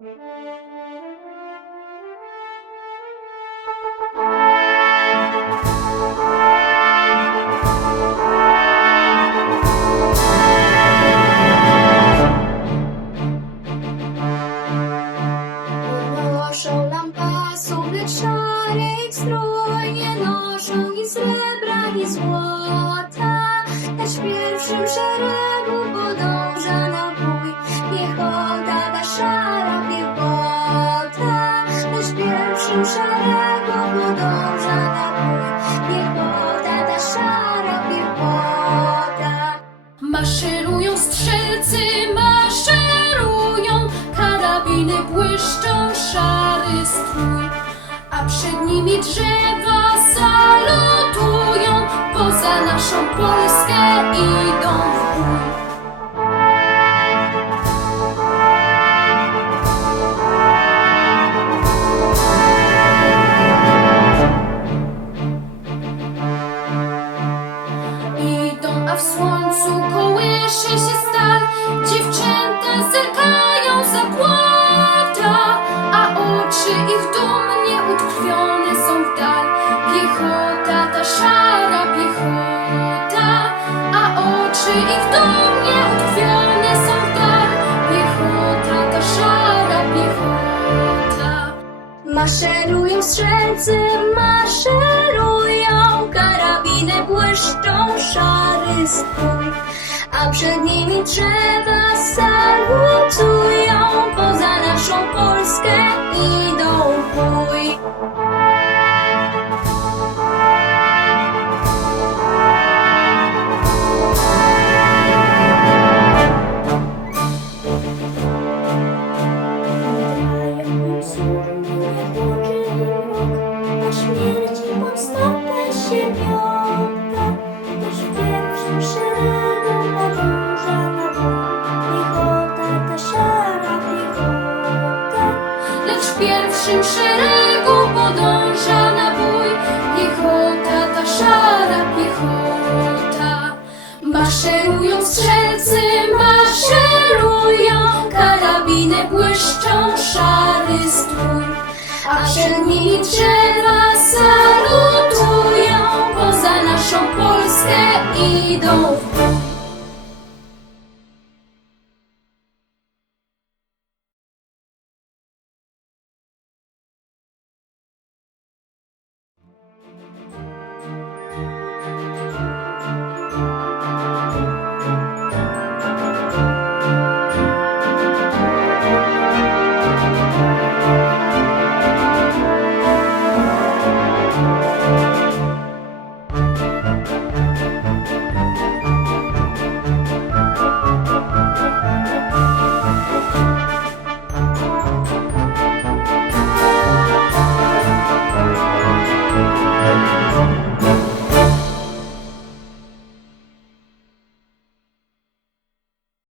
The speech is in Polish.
Noszą lampasów, lecz szarych strój ni srebra, ni złota. Lecz w pierwszym szeregu podąża nabój. Piechota, szeregu podąża nabój. Piechota, ta szara piechota. Maszerują strzelcy, maszerują, karabiny błyszczą, szary strój, a przed nimi drzewa salutują, poza naszą Polskę idą w bój. W słońcu kołysze się stal. Dziewczęta zerkają za płota, a oczy ich dumnie utkwione są w dal. Piechota, ta szara piechota, a oczy ich dumnie utkwione są w dal. Piechota, ta szara piechota. Maszerują strzelcy, maszerują, błyszczą, szary strój, a przed nimi drzewa salutują, poza naszą Polskę idą bój. Śmierci pod stopę się miota. Pierwszym szeregu podąża na bój, piechota, ta szara piechota. Maszerują strzelcy, maszerują, karabiny błyszczą, szary strój. A przed nimi naszą Polskę idą w.